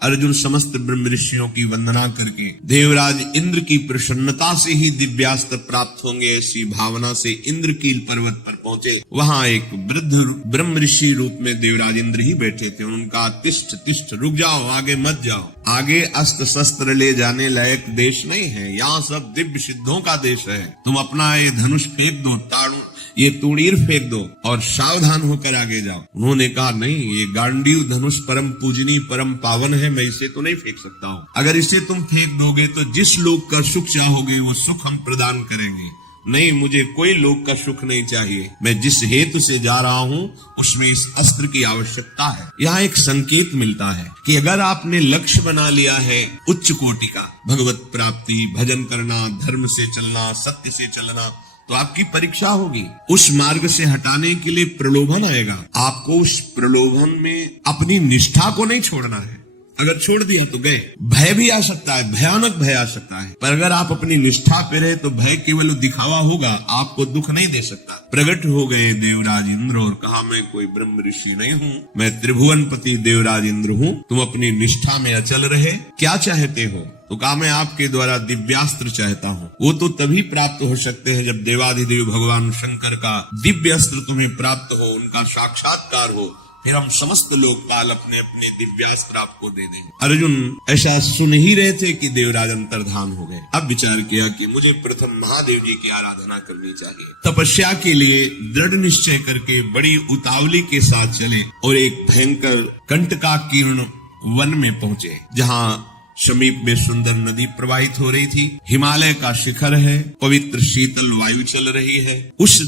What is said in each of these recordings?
अर्जुन समस्त ब्रह्म ऋषियों की वंदना करके देवराज इंद्र की प्रसन्नता से ही दिव्यास्त्र प्राप्त होंगे ऐसी भावना से इंद्रकील पर्वत पर पहुंचे। वहां एक वृद्ध ब्रह्म ऋषि रूप में देवराज इंद्र ही बैठे थे। उनका तिष्ठ तिष्ठ, रुक जाओ, आगे मत जाओ, आगे अस्त्र शस्त्र ले जाने लायक देश नहीं है, यहाँ सब दिव्य सिद्धों का देश है। तुम अपना ये धनुष फेंक दो, ये तूणीर फेंक दो और सावधान होकर आगे जाओ। उन्होंने कहा नहीं, ये गांडीव धनुष परम पूजनीय परम पावन है, मैं इसे तो नहीं फेंक सकता हूँ। अगर इसे तुम फेंक दोगे तो जिस लोक का सुख चाहोगे वो सुख हम प्रदान करेंगे। नहीं, मुझे कोई लोक का सुख नहीं चाहिए, मैं जिस हेतु से जा रहा हूँ उसमें इस अस्त्र की आवश्यकता है। यहाँ एक संकेत मिलता है कि अगर आपने लक्ष्य बना लिया है उच्च कोटि का, भगवत प्राप्ति, भजन करना, धर्म से चलना, सत्य से चलना, तो आपकी परीक्षा होगी। उस मार्ग से हटाने के लिए प्रलोभन आएगा। आपको उस प्रलोभन में अपनी निष्ठा को नहीं छोड़ना है। अगर छोड़ दिया तो गए। भय भी आ सकता है, भयानक भय आ सकता है, पर अगर आप अपनी निष्ठा पे रहे तो भय केवल दिखावा होगा, आपको दुख नहीं दे सकता। प्रकट हो गए देवराज इंद्र और कहा, मैं कोई ब्रह्म ऋषि नहीं हूँ, मैं त्रिभुवनपति देवराज इंद्र हूँ। तुम अपनी निष्ठा में अचल रहे, क्या चाहते हो? तो कहा, मैं आपके द्वारा दिव्यास्त्र चाहता हूँ। वो तो तभी प्राप्त हो सकते हैं जब देवाधिदेव भगवान शंकर का दिव्य अस्त्र तुम्हें प्राप्त हो, उनका साक्षात्कार हो, फिर हम समस्त लोकपाल अपने अपने दिव्यास्त्र आपको दे देंगे। अर्जुन ऐसा सुन ही रहे थे कि देवराज अंतर्धान हो गए। अब विचार किया कि मुझे प्रथम महादेव जी की आराधना करनी चाहिए। तपस्या के लिए दृढ़ निश्चय करके बड़ी उतावली के साथ चले और एक भयंकर कंटकाकीर्ण वन में पहुंचे, जहां समीप में सुंदर नदी प्रवाहित हो रही थी, हिमालय का शिखर है, पवित्र शीतल वायु चल रही है। उस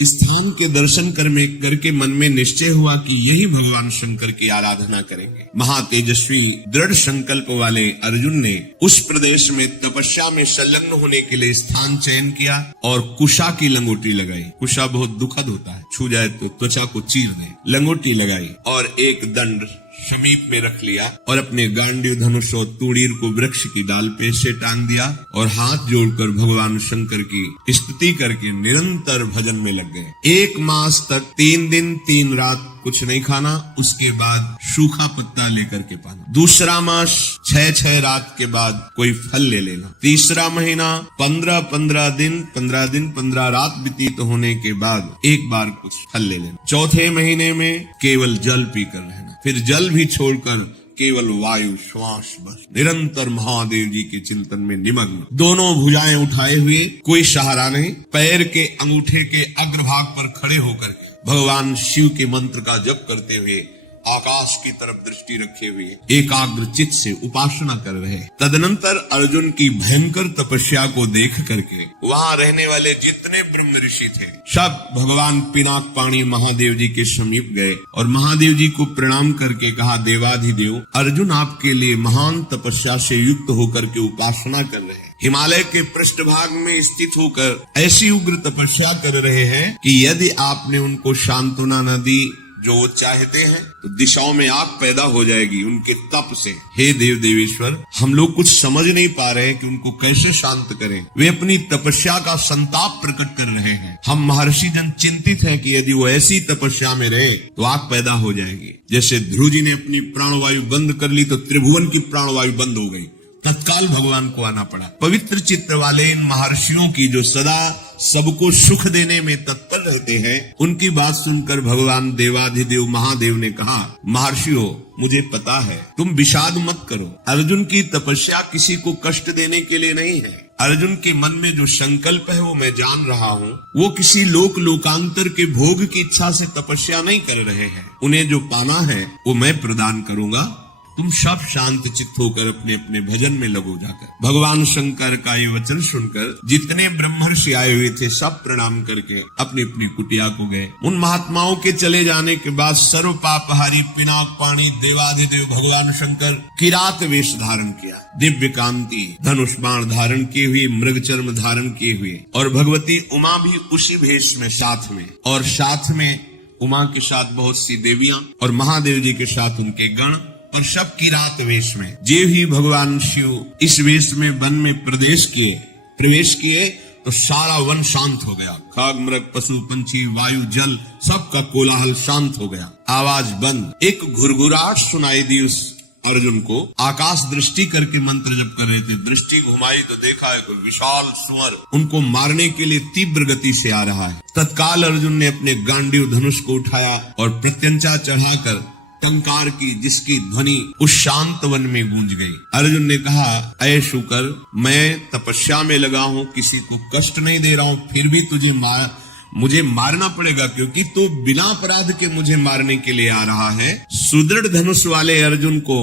स्थान के दर्शन करके मन में निश्चय हुआ कि यही भगवान शंकर की आराधना करेंगे। महातेजस्वी दृढ़ संकल्प वाले अर्जुन ने उस प्रदेश में तपस्या में संलग्न होने के लिए स्थान चयन किया और कुशा की लंगोटी लगाई। कुशा बहुत दुखद होता है, छू जाए तो त्वचा को चीर दे। लंगोटी लगाई और एक दंड समीप में रख लिया और अपने गांडीव धनुष और तूणीर को वृक्ष की डाल पे से टांग दिया और हाथ जोड़कर भगवान शंकर की स्तुति करके निरंतर भजन में लग गए। 1 मास तक 3 दिन 3 रात कुछ नहीं खाना, उसके बाद सूखा पत्ता लेकर के पाना। दूसरा मास 6 रात के बाद कोई फल ले लेना। तीसरा महीना 15 दिन 15 रात व्यतीत होने के बाद एक बार कुछ फल ले लेना। चौथे महीने में केवल जल पीकर रहना, फिर जल भी छोड़कर केवल वायु श्वास, बस निरंतर महादेव जी के चिंतन में निमग्न। दोनों भुजाएं उठाए हुए, कोई सहारा नहीं, पैर के अंगूठे के अग्रभाग पर खड़े होकर भगवान शिव के मंत्र का जप करते हुए आकाश की तरफ दृष्टि रखे हुए एकाग्र चित्त से उपासना कर रहे। तदनंतर अर्जुन की भयंकर तपस्या को देख करके वहां रहने वाले जितने ब्रह्म ऋषि थे सब भगवान पिनाक पाणी महादेव जी के समीप गए और महादेव जी को प्रणाम करके कहा, देवाधिदेव अर्जुन आपके लिए महान तपस्या से युक्त होकर के उपासना कर रहे हैं। हिमालय के पृष्ठभाग में स्थित होकर ऐसी उग्र तपस्या कर रहे हैं कि यदि आपने उनको सांत्वना न दी जो वो चाहते हैं तो दिशाओं में आग पैदा हो जाएगी उनके तप से। हे देव देवेश्वर, हम लोग कुछ समझ नहीं पा रहे हैं कि उनको कैसे शांत करें। वे अपनी तपस्या का संताप प्रकट कर रहे हैं। हम महर्षि जन चिंतित हैं कि यदि वो ऐसी तपस्या में रहे तो आग पैदा हो जाएगी। जैसे ध्रुव जी ने अपनी प्राणवायु बंद कर ली तो त्रिभुवन की प्राणवायु बंद हो गई, तत्काल भगवान को आना पड़ा। पवित्र चित्त वाले इन महर्षियों की जो सदा सबको सुख देने में तत्पर रहते हैं, उनकी बात सुनकर भगवान देवाधिदेव महादेव ने कहा, महर्षियों मुझे पता है, तुम विषाद मत करो। अर्जुन की तपस्या किसी को कष्ट देने के लिए नहीं है। अर्जुन के मन में जो संकल्प है वो मैं जान रहा हूँ। वो किसी लोकांतर के भोग की इच्छा से तपस्या नहीं कर रहे हैं। उन्हें जो पाना है वो मैं प्रदान करूंगा। तुम सब शांत चित्त होकर अपने अपने भजन में लगो जाकर। भगवान शंकर का ये वचन सुनकर जितने ब्रह्मर्षि आए हुए थे सब प्रणाम करके अपनी अपनी कुटिया को गए। उन महात्माओं के चले जाने के बाद सर्व पापहारी पिनाक पाणी देवाधिदेव भगवान शंकर किरात वेश धारण किया, दिव्य कांति धनुष बाण धारण किए हुए, मृग चर्म धारण किए हुए, और भगवती उमा भी उसी भेष में साथ में, और साथ में उमा के साथ बहुत सी देवियां और महादेव जी के साथ उनके गण, और सब किरात वेश में। जे ही भगवान शिव इस वेश में वन में प्रवेश किए तो सारा वन शांत हो गया। खाग मृग पशु पंछी वायु जल सबका कोलाहल शांत हो गया। आवाज बंद। एक घुरघुराहट सुनाई दी उस अर्जुन को। आकाश दृष्टि करके मंत्र जप कर रहे थे। दृष्टि घुमाई तो देखा है कोई विशाल सुअर उनको मारने के लिए तीव्र गति से आ रहा है। तत्काल अर्जुन ने अपने गांडीव धनुष को उठाया और प्रत्यंचा चढ़ाकर टंकार की, जिसकी ध्वनि उस शांत वन में गूंज गई। अर्जुन ने कहा, अय शुकर, मैं तपस्या में लगा हूं, किसी को कष्ट नहीं दे रहा हूं, फिर भी मुझे मारना पड़ेगा, क्योंकि तू बिना अपराध के मुझे मारने के लिए आ रहा है। सुदृढ़ धनुष वाले अर्जुन को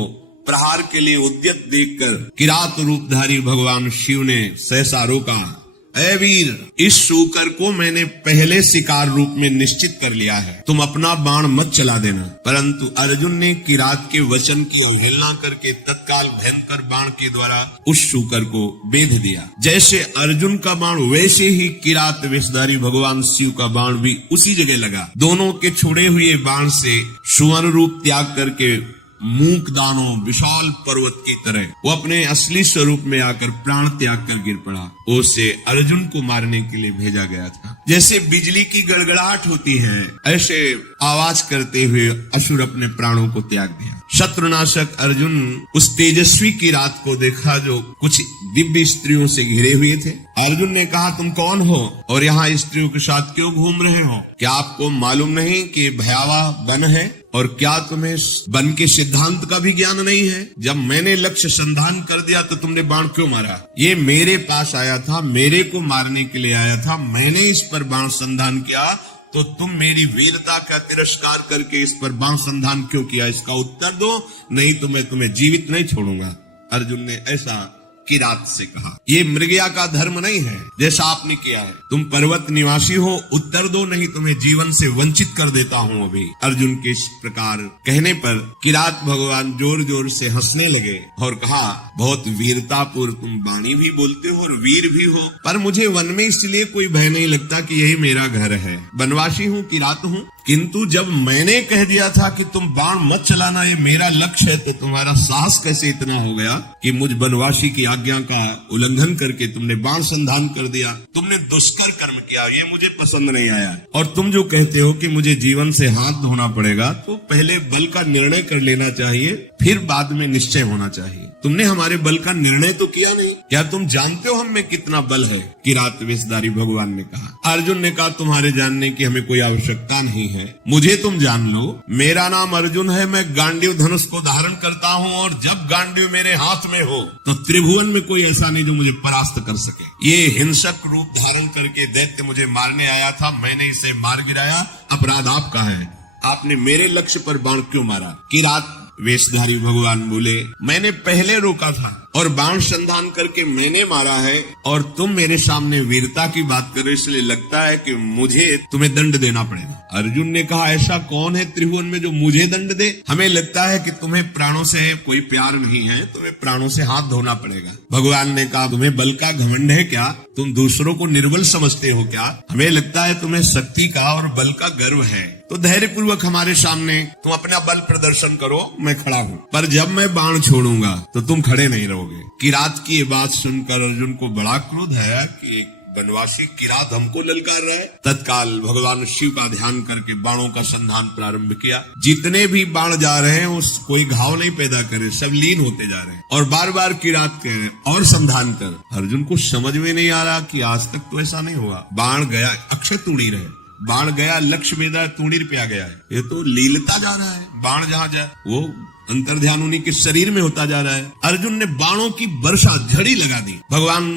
प्रहार के लिए उद्यत देखकर किरात रूपधारी भगवान शिव ने सहसा रोका। ऐ वीर, इस शूकर को मैंने पहले शिकार रूप में निश्चित कर लिया है, तुम अपना बाण मत चला देना। परंतु अर्जुन ने किरात के वचन की अवहेलना करके तत्काल भयंकर बाण के द्वारा उस शूकर को बेध दिया। जैसे अर्जुन का बाण वैसे ही किरात वेशधारी भगवान शिव का बाण भी उसी जगह लगा। दोनों के छोड़े हुए बाण से सुवर्ण रूप त्याग करके मूक दानों विशाल पर्वत की तरह वो अपने असली स्वरूप में आकर प्राण त्याग कर गिर पड़ा। उसे अर्जुन को मारने के लिए भेजा गया था। जैसे बिजली की गड़गड़ाहट होती है, ऐसे आवाज करते हुए असुर अपने प्राणों को त्याग दिया। शत्रुनाशक अर्जुन उस तेजस्वी किरात को देखा जो कुछ दिव्य स्त्रियों से घिरे हुए थे। अर्जुन ने कहा, तुम कौन हो और यहाँ स्त्रियों के साथ क्यों घूम रहे हो? क्या आपको मालूम नहीं कि भयावह वन है? और क्या तुम्हें वन के सिद्धांत का भी ज्ञान नहीं है? जब मैंने लक्ष्य संधान कर दिया तो तुमने बाण क्यों मारा? ये मेरे पास आया था, मेरे को मारने के लिए आया था, मैंने इस पर बाण संधान किया, तो तुम मेरी वीरता का तिरस्कार करके इस पर बाण संधान क्यों किया? इसका उत्तर दो, नहीं तो मैं तुम्हें जीवित नहीं छोड़ूंगा। अर्जुन ने ऐसा किरात से कहा। ये मृगया का धर्म नहीं है जैसा आपने किया है। तुम पर्वत निवासी हो, उत्तर दो, नहीं तुम्हें जीवन से वंचित कर देता हूँ अभी। अर्जुन के इस प्रकार कहने पर किरात भगवान जोर जोर से हंसने लगे और कहा, बहुत वीरतापूर्ण तुम वाणी भी बोलते हो और वीर भी हो, पर मुझे वन में इसलिए कोई भय नहीं लगता कि यही मेरा घर है। वनवासी हूँ, किरात हूँ, किंतु जब मैंने कह दिया था कि तुम बाण मत चलाना, ये मेरा लक्ष्य है, तो तुम्हारा साहस कैसे इतना हो गया कि मुझ वनवासी की आज्ञा का उल्लंघन करके तुमने बाण संधान कर दिया? तुमने दुष्कर कर्म किया, ये मुझे पसंद नहीं आया। और तुम जो कहते हो कि मुझे जीवन से हाथ धोना पड़ेगा, तो पहले बल का निर्णय कर लेना चाहिए, फिर बाद में निश्चय होना चाहिए। तुमने हमारे बल का निर्णय तो किया नहीं। क्या तुम जानते हो हम में कितना बल है? किरात वेशधारी भगवान ने कहा। अर्जुन ने कहा, तुम्हारे जानने की हमें कोई आवश्यकता नहीं है, मुझे तुम जान लो। मेरा नाम अर्जुन है, मैं गांडीव धनुष को धारण करता हूँ, और जब गांडीव मेरे हाथ में हो तो त्रिभुवन में कोई ऐसा नहीं जो मुझे परास्त कर सके। ये हिंसक रूप धारण करके दैत्य मुझे मारने आया था, मैंने इसे मार गिराया, अपराध आपका है। आपने मेरे लक्ष्य पर बाण क्यों मारा? किरात वेशधारी भगवान बोले, मैंने पहले रोका था और बाण संधान करके मैंने मारा है, और तुम मेरे सामने वीरता की बात कर रहे, इसलिए लगता है कि मुझे तुम्हें दंड देना पड़ेगा। अर्जुन ने कहा, ऐसा कौन है त्रिभुवन में जो मुझे दंड दे? हमें लगता है कि तुम्हें प्राणों से कोई प्यार नहीं है, तुम्हें प्राणों से हाथ धोना पड़ेगा। भगवान ने कहा, तुम्हें बल का घमंड है क्या? तुम दूसरों को निर्बल समझते हो क्या? हमें लगता है तुम्हें शक्ति का और बल का गर्व है, तो धैर्य पूर्वक हमारे सामने तुम अपना बल प्रदर्शन करो, मैं खड़ा हूँ, पर जब मैं बाण छोड़ूंगा तो तुम खड़े नहीं रहोगे। किरात की ये बात सुनकर अर्जुन को बड़ा क्रोध है कि एक वनवासी किरात हमको ललकार रहा है। तत्काल भगवान शिव का ध्यान करके बाणों का संधान प्रारंभ किया। जितने भी बाण जा रहे हैं उस कोई घाव नहीं पैदा करे, सब लीन होते जा रहे हैं, और बार बार किरात कह रहे और संधान कर। अर्जुन को समझ में नहीं आ रहा कि आज तक तो ऐसा नहीं हुआ। बाण गया, अक्षय तूणी रहे, बाण गया, लक्ष्य वेदा तूणीर पे आ गया है। ये तो लीलता जा रहा है, बाण जहां जाए वो अंतर ध्यान उन्हीं के शरीर में होता जा रहा है। अर्जुन ने बाणों की वर्षा, झड़ी लगा दी। भगवान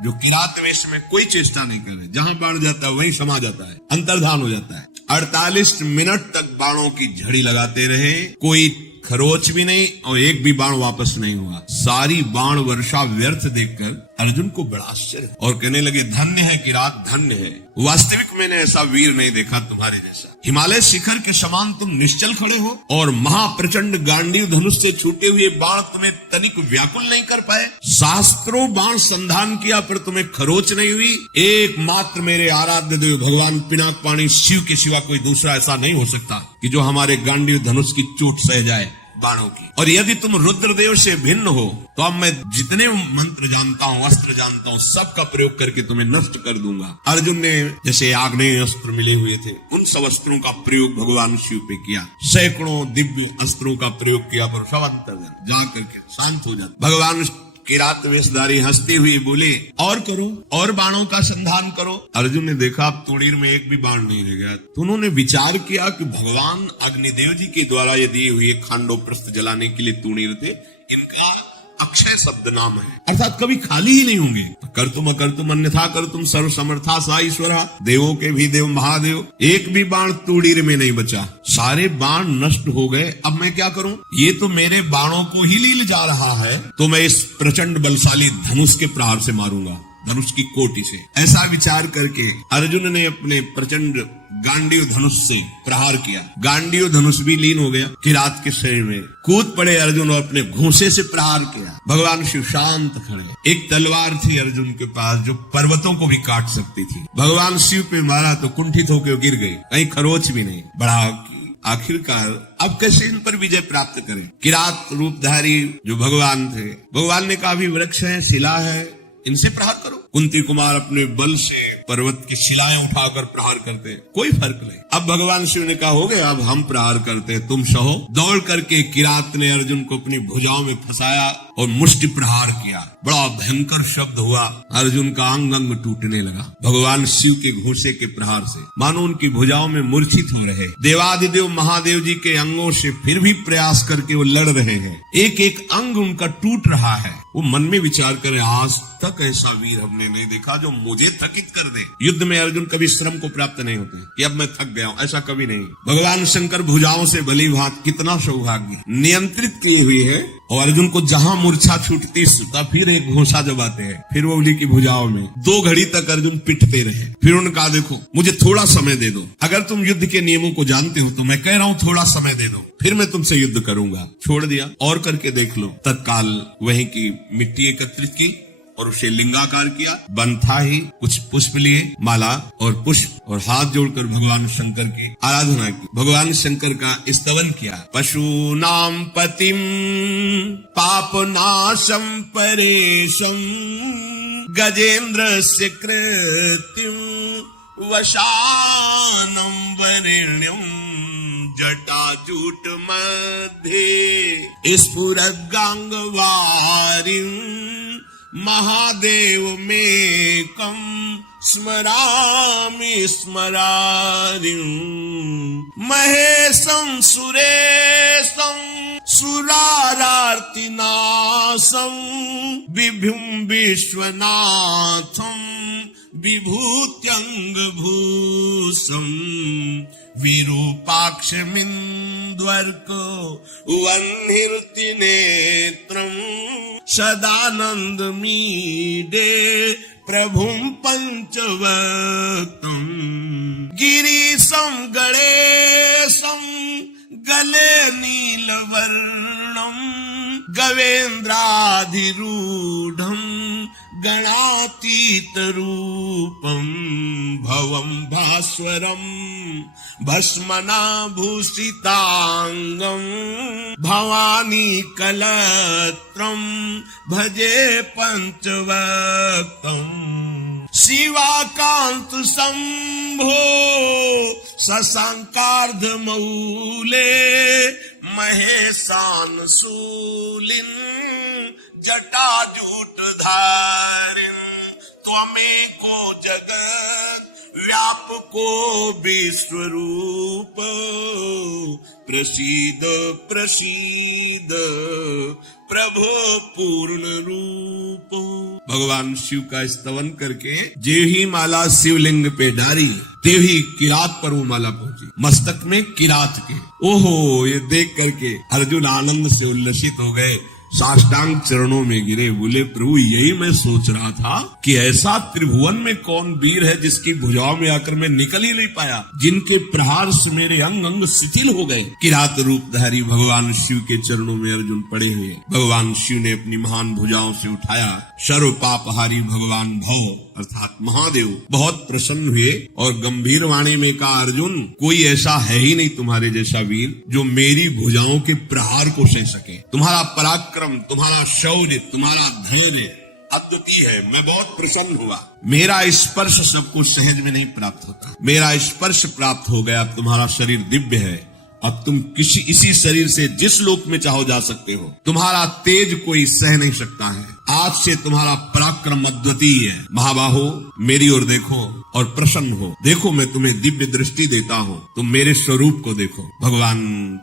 जो किरात वेश में कोई चेष्टा नहीं करे, जहां बाण जाता है वहीं समा जाता है, अंतर्धान हो जाता है। 48 मिनट तक बाणों की झड़ी लगाते रहे, कोई खरोच भी नहीं और एक भी बाण वापस नहीं हुआ। सारी बाण वर्षा व्यर्थ देखकर अर्जुन को बड़ा आश्चर्य, और कहने लगे, धन्य है किरात, धन्य है। वास्तविक मैंने ऐसा वीर नहीं देखा तुम्हारे जैसा। हिमालय शिखर के समान तुम निश्चल खड़े हो, और महाप्रचंड गांडीव धनुष से छूटे हुए बाण तुम्हें तनिक व्याकुल नहीं कर पाए। शास्त्रों बाण संधान किया पर तुम्हें खरोच नहीं हुई। एकमात्र मेरे आराध्य देव भगवान पिनाक पाणी शिव के सिवा कोई दूसरा ऐसा नहीं हो सकता कि जो हमारे गांडीव धनुष की चोट सह जाए बाणों की। और यदि तुम रुद्रदेव से भिन्न हो तो अब मैं जितने मंत्र जानता हूँ, अस्त्र जानता हूँ, सबका प्रयोग करके तुम्हें नष्ट कर दूंगा। अर्जुन ने जैसे आग्नेय अस्त्र मिले हुए थे उन सब अस्त्रों का प्रयोग भगवान शिव पे किया। सैकड़ों दिव्य अस्त्रों का प्रयोग किया, पर सब अंतर्गत जा करके शांत हो जाता। भगवान किरात वेशधारी हंसते हुए बोले, और करो, और बाणों का संधान करो। अर्जुन ने देखा अब तोड़ीर में एक भी बाण नहीं रह गया, तो उन्होंने विचार किया कि भगवान अग्निदेव जी के द्वारा ये दिए हुए खांडव प्रस्थ जलाने के लिए तूणीर थे, इनका अक्षय शब्द नाम है, अर्थात कभी खाली ही नहीं होंगे। कर तुम अकर तुम अन्यथा कर तुम सर्व समर्था सा ईश्वरा, देवों के भी देव महादेव। एक भी बाण तूड़ीर में नहीं बचा, सारे बाण नष्ट हो गए। अब मैं क्या करूं? ये तो मेरे बाणों को ही लील जा रहा है, तो मैं इस प्रचंड बलशाली धनुष के प्रहार से मारूंगा, धनुष की कोटि से। ऐसा विचार करके अर्जुन ने अपने प्रचंड गांडीव धनुष से प्रहार किया। गांडीव धनुष भी लीन हो गया किरात के शरीर में। कूद पड़े अर्जुन और अपने घूंसे से प्रहार किया। भगवान शिव शांत खड़े। एक तलवार थी अर्जुन के पास जो पर्वतों को भी काट सकती थी। भगवान शिव पे मारा तो कुंठित होकर गिर गए, कहीं खरोच भी नहीं बढ़ा। आखिरकार अब कैसे इन पर विजय प्राप्त करें? किरात रूपधारी जो भगवान थे, भगवान ने कहा, वृक्ष है, शिला है, इनसे प्रहार करो। कुंती कुमार अपने बल से पर्वत की शिलाएं उठाकर प्रहार करते, कोई फर्क नहीं। अब भगवान शिव ने कहा, हो गया, अब हम प्रहार करते, तुम सहो। दौड़ करके किरात ने अर्जुन को अपनी भुजाओं में फंसाया और मुष्टि प्रहार किया। बड़ा भयंकर शब्द हुआ, अर्जुन का अंग अंग टूटने लगा भगवान शिव के घूंसे के प्रहार से, मानो उनकी भुजाओं में मूर्छित हो रहे। देवादिदेव महादेव जी के अंगों से फिर भी प्रयास करके वो लड़ रहे हैं, एक एक अंग उनका टूट रहा है। वो मन में विचार करे, आज तक ऐसा वीर हमने नहीं देखा जो मुझे थकित कर दे। युद्ध में अर्जुन कभी श्रम को प्राप्त नहीं होते कि अब मैं थक गया हूं, ऐसा कभी नहीं। भगवान शंकर भुजाओं से भली भांति, कितना सौभाग्य, नियंत्रित किए हुए है। और अर्जुन को जहां मूर्छा छूटती फिर एक घोषा जमाते हैं, फिर वो उन्हीं की भुजाओं में 2 घड़ी तक अर्जुन पिटते रहे। फिर उन्होंने कहा, देखो मुझे थोड़ा समय दे दो, अगर तुम युद्ध के नियमों को जानते हो तो मैं कह रहा हूं थोड़ा समय दे दो, फिर मैं तुमसे युद्ध करूंगा। छोड़ दिया, और करके देख लो। तत्काल वहीं की मिट्टी एकत्रित की और उसे लिंगाकार किया। बन था ही, कुछ पुष्प लिए, माला और पुष्प, और हाथ जोड़कर भगवान शंकर की आराधना की। भगवान शंकर का स्तवन किया। पशूनां पतिं पापनाशं परेशं गजेन्द्रस्य कृतिं वशानं वरेण्यं जटाजूट मध्ये स्फुरद्गांगवारिं महादेव मेकं स्मरामि स्मरारिं महेशं सुरेशं सुरारार्तिनाशं विभुं विश्वनाथं विभूत्यंगभूषं विरूपाक्षमिन्द्वर्को वह्निर्ति नेत्रं सदानन्दमीडे प्रभुं पंचवक्त्रं गिरीशं गणेशं गले नीलवर्णं गवेन्द्राधिरूढं गणातीतरूपं भवं भास्वरं भस्मनाभूषितांगं भवानी कलत्रं भजे पंचवक्त्रं शिवाकांत शंभो शशांकार्धमौले महेशान शूलिन जटाजूटधारिन् त्वमेको जगत् व्यापको विश्वरूप प्रसीद प्रसीद प्रभो पूर्ण रूप। भगवान शिव का स्तवन करके जे ही माला शिवलिंग पे डाली, ते ही किरात पर वो माला पहुंची, मस्तक में किरात के। ओहो, ये देख करके अर्जुन आनंद से उल्लसित हो गए, साष्टांग चरणों में गिरे, बोले प्रभु यही मैं सोच रहा था कि ऐसा त्रिभुवन में कौन वीर है जिसकी भुजाओं में आकर मैं निकल ही नहीं पाया, जिनके प्रहार से मेरे अंग अंग शिथिल हो गए। किरात रूपधारी भगवान शिव के चरणों में अर्जुन पड़े हुए। भगवान शिव ने अपनी महान भुजाओं से उठाया। सर्व पापहारी भगवान भव अर्थात महादेव बहुत प्रसन्न हुए और गंभीर वाणी में कहा, अर्जुन कोई ऐसा है ही नहीं तुम्हारे जैसा वीर जो मेरी भुजाओं के प्रहार को सह सके। तुम्हारा पराक्रम, तुम्हारा शौर्य, तुम्हारा धैर्य अद्भुत भक्ति है, मैं बहुत प्रसन्न हुआ। मेरा स्पर्श सबको सहज में नहीं प्राप्त होता, मेरा स्पर्श प्राप्त हो गया। तुम्हारा शरीर दिव्य है, अब तुम इसी शरीर से जिस लोक में चाहो जा सकते हो। तुम्हारा तेज कोई सह नहीं सकता है, आज से तुम्हारा पराक्रम अद्वितीय है। महाबाहो, मेरी ओर देखो और प्रसन्न हो। देखो, मैं तुम्हें दिव्य दृष्टि देता हूँ, तुम मेरे स्वरूप को देखो। भगवान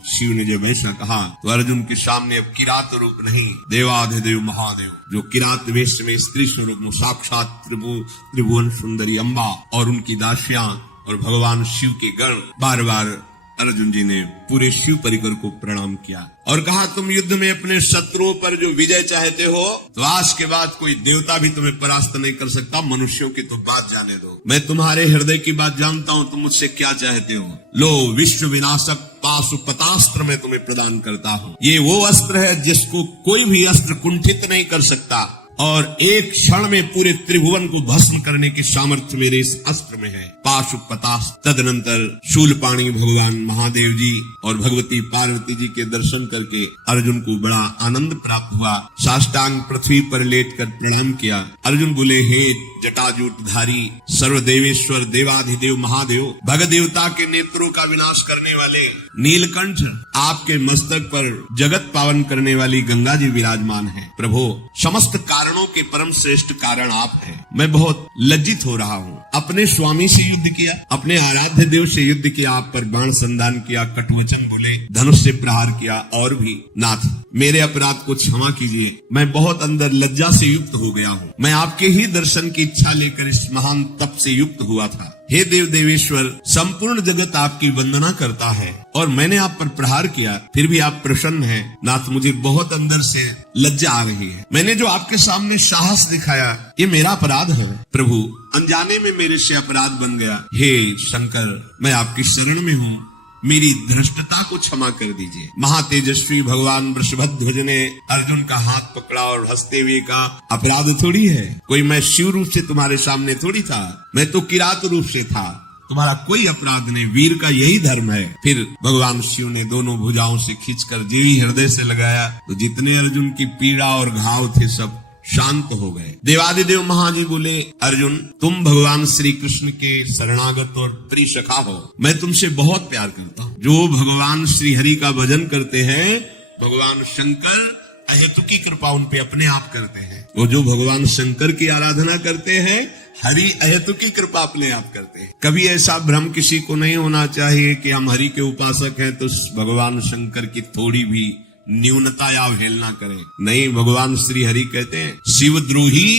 शिव ने जब ऐसा कहा तो अर्जुन के सामने अब किरात रूप नहीं, देवाधिदेव महादेव, जो किरात वेश में स्त्री स्वरूप में साक्षात त्रिभुवन सुंदरी अम्बा और उनकी दासियां और भगवान शिव के गण, बार बार अर्जुन जी ने पूरे शिव परिकर को प्रणाम किया और कहा, तुम युद्ध में अपने शत्रुओं पर जो विजय चाहते हो, तो आज के बाद कोई देवता भी तुम्हें परास्त नहीं कर सकता। मनुष्यों की तो बात जाने दो, मैं तुम्हारे हृदय की बात जानता हूँ, तुम मुझसे क्या चाहते हो। लो, विश्व विनाशक पाशुपतास्त्र मैं तुम्हें प्रदान करता हूँ। ये वो अस्त्र है जिसको कोई भी अस्त्र कुंठित नहीं कर सकता और एक क्षण में पूरे त्रिभुवन को भस्म करने की सामर्थ्य मेरे इस अस्त्र में है, पाशुपतास्त्र। तदनंतर शूलपाणी भगवान महादेव जी और भगवती पार्वती जी के दर्शन करके अर्जुन को बड़ा आनंद प्राप्त हुआ। साष्टांग पृथ्वी पर लेटकर प्रणाम किया। अर्जुन बोले, हे जटाजूटधारी सर्वदेवेश्वर देवाधिदेव महादेव, भग देवता के नेत्रों का विनाश करने वाले नीलकंठ, आपके मस्तक पर जगत पावन करने वाली गंगा जी विराजमान है। प्रभु, समस्त कारणों के परम श्रेष्ठ कारण आप हैं। मैं बहुत लज्जित हो रहा हूँ। अपने स्वामी से युद्ध किया, अपने आराध्य देव से युद्ध किया, आप पर बाण संधान किया, कटवचन बोले, धनुष से प्रहार किया, और भी नाथ मेरे अपराध को क्षमा कीजिए। मैं बहुत अंदर लज्जा से युक्त हो गया हूँ। मैं आपके ही दर्शन की इच्छा लेकर इस महान तप से युक्त हुआ था। हे देव देवेश्वर, संपूर्ण जगत आपकी वंदना करता है और मैंने आप पर प्रहार किया, फिर भी आप प्रसन्न हैं। नाथ, मुझे बहुत अंदर से लज्जा आ रही है। मैंने जो आपके सामने साहस दिखाया, ये मेरा अपराध है। प्रभु, अनजाने में मेरे से अपराध बन गया। हे शंकर, मैं आपकी शरण में हूँ, मेरी धृष्टता को क्षमा कर दीजिए। महातेजस्वी भगवान वृषभध्वज ने अर्जुन का हाथ पकड़ा और हंसते हुए कहा, अपराध थोड़ी है, कोई मैं शिव रूप से तुम्हारे सामने थोड़ी था, मैं तो किरात रूप से था, तुम्हारा कोई अपराध नहीं, वीर का यही धर्म है। फिर भगवान शिव ने दोनों भुजाओं से खींचकर जी हृदय से लगाया तो जितने अर्जुन की पीड़ा और घाव थे सब शांत हो गए। देवादिदेव महाजी बोले, अर्जुन, तुम भगवान श्री कृष्ण के शरणागत और प्रिय सखा हो, मैं तुमसे बहुत प्यार करता हूँ। जो भगवान श्री हरि का भजन करते हैं, भगवान शंकर अहेतु की कृपा उन पे अपने आप करते हैं। वो जो भगवान शंकर की आराधना करते हैं, हरि अहेतु की कृपा अपने आप करते हैं। कभी ऐसा भ्रम किसी को नहीं होना चाहिए कि हम हरि के उपासक हैं तो भगवान शंकर की थोड़ी भी न्यूनता या अवहेलना करें। नहीं, भगवान श्री हरि कहते हैं, शिव द्रोही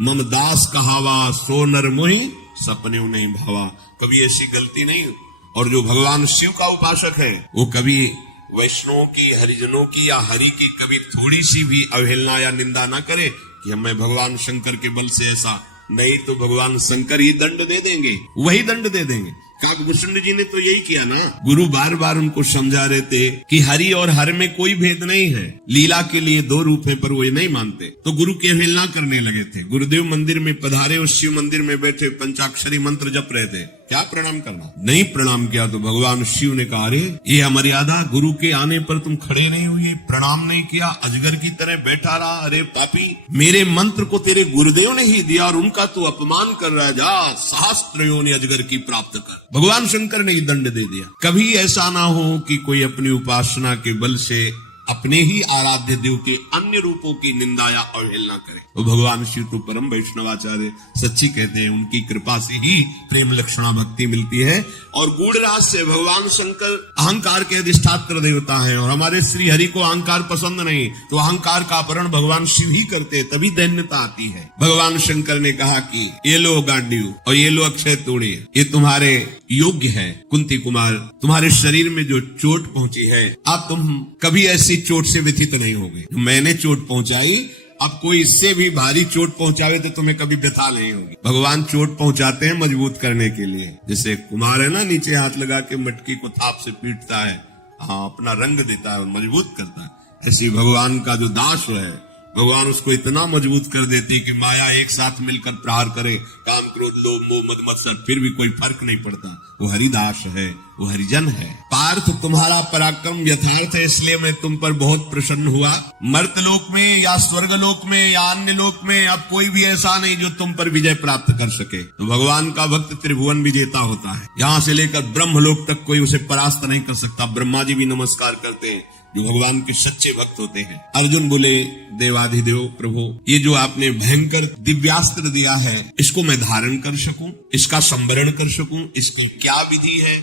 मम दास कहावा, सो नर मोहि सपने नहीं भावा। कभी ऐसी गलती नहीं। और जो भगवान शिव का उपासक है, वो कभी वैष्णवों की, हरिजनों की या हरि की कभी थोड़ी सी भी अवहेलना या निंदा ना करे कि हमें भगवान शंकर के बल से ऐसा, नहीं तो भगवान शंकर ही दंड दे देंगे, वही दंड दे देंगे। काकभूषण जी ने तो यही किया ना। गुरु बार बार उनको समझा रहे थे कि हरि और हर में कोई भेद नहीं है, लीला के लिए दो रूप है, पर वो ये नहीं मानते तो गुरु की अवहेलना करने लगे थे। गुरुदेव मंदिर में पधारे, उस शिव मंदिर में बैठे पंचाक्षरी मंत्र जप रहे थे, क्या प्रणाम करना? नहीं प्रणाम किया तो भगवान शिव ने कहा, अरे ये अमर्यादा, गुरु के आने पर तुम खड़े नहीं हुए, प्रणाम नहीं किया, अजगर की तरह बैठा रहा। अरे पापी, मेरे मंत्र को तेरे गुरुदेव ने ही दिया और उनका तू अपमान कर रहा है, जा सहस्त्र योनि अजगर की प्राप्त कर। भगवान शंकर ने ही दंड दे दिया। कभी ऐसा ना हो कि कोई अपनी उपासना के बल से अपने ही आराध्य देव के अन्य रूपों की निंदा या अवहेलना करे। तो भगवान शिव तो परम वैष्णवाचार्य सच्ची कहते हैं, उनकी कृपा से ही प्रेम लक्षणा भक्ति मिलती है। और गूढ़ रहस्य, भगवान शंकर अहंकार के अधिष्ठात्र देवता हैं और हमारे श्री हरि को अहंकार पसंद नहीं, तो अहंकार का अपहरण भगवान शिव ही करते, तभी दैन्यता आती है। भगवान शंकर ने कहा कि ये लो गांडीव और ये लो अक्षय तोड़े, ये तुम्हारे योग्य है। कुंती कुमार, तुम्हारे शरीर में जो चोट पहुंची है, अब तुम कभी ऐसी चोट से व्यथित नहीं होगे। मैंने चोट पहुंचाई, अब कोई इससे भी भारी चोट पहुंचावे तो तुम्हें कभी व्यथा नहीं होगी। भगवान चोट पहुंचाते हैं मजबूत करने के लिए। जैसे कुमार है ना, नीचे हाथ लगा के मटकी को थाप से पीटता है, हाँ, अपना रंग देता है और मजबूत करता है। ऐसी भगवान का जो दास है, भगवान उसको इतना मजबूत कर देती कि माया एक साथ मिलकर प्रहार करे, काम क्रोध लोभ मोह मद मत्सर, फिर भी कोई फर्क नहीं पड़ता। वो हरिदास है। वो हरिजन है। पार्थ तुम्हारा पराक्रम यथार्थ है, इसलिए मैं तुम पर बहुत प्रसन्न हुआ। मर्तलोक में या स्वर्गलोक में या अन्य लोक में अब कोई भी ऐसा नहीं जो तुम पर विजय प्राप्त कर सके। तो भगवान का भक्त त्रिभुवन विजेता होता है, यहां से लेकर ब्रह्मलोक तक कोई उसे परास्त नहीं कर सकता। ब्रह्मा जी भी नमस्कार करते हैं जो भगवान के सच्चे भक्त होते हैं। अर्जुन बोले, देवाधिदेव प्रभु, ये जो आपने भयंकर दिव्यास्त्र दिया है, इसको मैं धारण कर सकूं, इसका संवरण कर सकूं, इसकी क्या विधि है,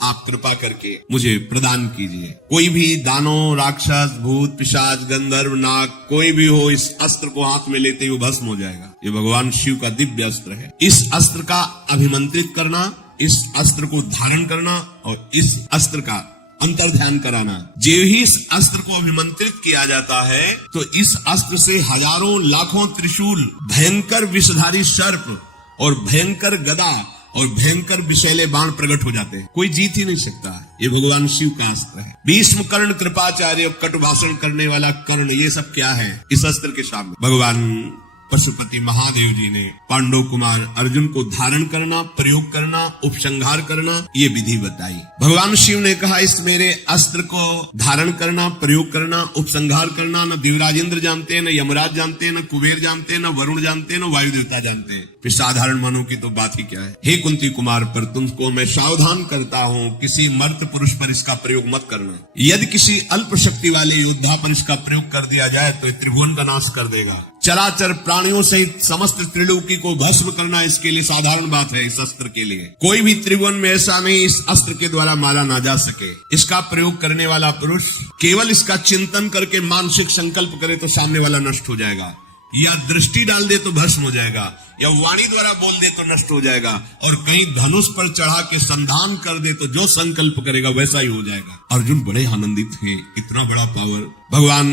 आप कृपा करके मुझे प्रदान कीजिए। कोई भी दानव, राक्षस, भूत, पिशाच, गंधर्व, नाग कोई भी हो, इस अस्त्र को हाथ में लेते ही वो भस्म हो जाएगा। ये भगवान शिव का दिव्य अस्त्र है। इस अस्त्र का अभिमंत्रित करना, इस अस्त्र को धारण करना और इस अस्त्र का अंतर ध्यान कराना। जो ही इस अस्त्र को अभिमंत्रित किया जाता है तो इस अस्त्र से हजारों लाखों त्रिशूल, भयंकर विषधारी सर्प और भयंकर गदा और भयंकर विषैले बाण प्रकट हो जाते हैं। कोई जीत ही नहीं सकता। ये भगवान शिव का अस्त्र है। भीष्म, कर्ण, कृपाचार्य, कटु भाषण करने वाला कर्ण, ये सब क्या है इस अस्त्र के सामने। भगवान पशुपति महादेव जी ने पांडव कुमार अर्जुन को धारण करना, प्रयोग करना, उपसंहार करना, ये विधि बताई। भगवान शिव ने कहा, इस मेरे अस्त्र को धारण करना, प्रयोग करना, उपसंहार करना न देवराज इंद्र जानते हैं, न यमराज जानते हैं, न कुबेर जानते हैं, न वरुण जानते हैं, न वायु देवता जानते हैं। फिर साधारण मानव की तो बात ही क्या है। हे कुंती कुमार, पर तुमको मैं सावधान करता हूँ, किसी मर्द पुरुष पर इसका प्रयोग मत करना। यदि किसी अल्प शक्ति वाले योद्धा पर इसका प्रयोग कर दिया जाए तो त्रिभुवन का नाश कर देगा। चराचर प्राणियों सहित समस्त त्रिलोकी को भस्म करना इसके लिए साधारण बात है। इस अस्त्र के लिए कोई भी त्रिभुवन में ऐसा नहीं इस अस्त्र के द्वारा मारा ना जा सके। इसका प्रयोग करने वाला पुरुष केवल इसका चिंतन करके मानसिक संकल्प करे तो सामने वाला नष्ट हो जाएगा, या दृष्टि डाल दे तो भस्म हो जाएगा, या वाणी द्वारा बोल दे तो नष्ट हो जाएगा, और कहीं धनुष पर चढ़ा के संधान कर दे तो जो संकल्प करेगा वैसा ही हो जाएगा। अर्जुन बड़े आनंदित थे, इतना बड़ा पावर। भगवान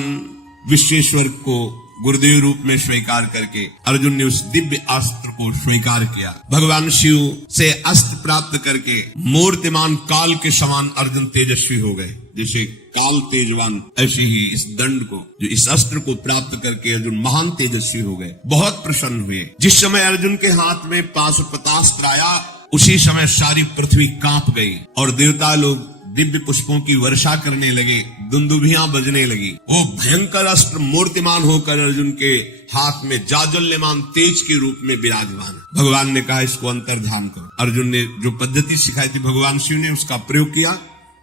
विश्वेश्वर को गुरुदेव रूप में स्वीकार करके अर्जुन ने उस दिव्य अस्त्र को स्वीकार किया। भगवान शिव से अस्त्र प्राप्त करके मूर्तिमान काल के समान अर्जुन तेजस्वी हो गए। जैसे काल तेजवान, ऐसे ही इस दंड को, जो इस अस्त्र को प्राप्त करके अर्जुन महान तेजस्वी हो गए। बहुत प्रसन्न हुए। जिस समय अर्जुन के हाथ में पाशुपतास्त्र आया, उसी समय सारी पृथ्वी कांप गई और देवता लोग दिव्य पुष्पों की वर्षा करने लगे, दुंदुभियां बजने लगी। वो भयंकर अस्त्र मूर्तिमान होकर अर्जुन के हाथ में जाज्वल्यमान तेज के रूप में विराजमान। भगवान ने कहा, इसको अंतर्धान करो। अर्जुन ने जो पद्धति सिखाई थी भगवान शिव ने, उसका प्रयोग किया,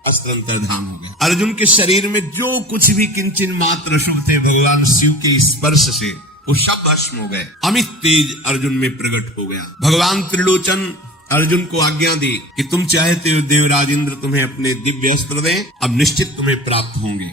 अस्त्र अंतर्धान हो गया। अर्जुन के शरीर में जो कुछ भी किंचन मात्र शुभ थे, भगवान शिव के स्पर्श से वो सब भस्म हो गए। अमित तेज अर्जुन में प्रकट हो गया। भगवान त्रिलोचन अर्जुन को आज्ञा दी कि तुम चाहते हो देवराज इंद्र तुम्हें अपने दिव्य अस्त्र दें, अब निश्चित तुम्हें प्राप्त होंगे।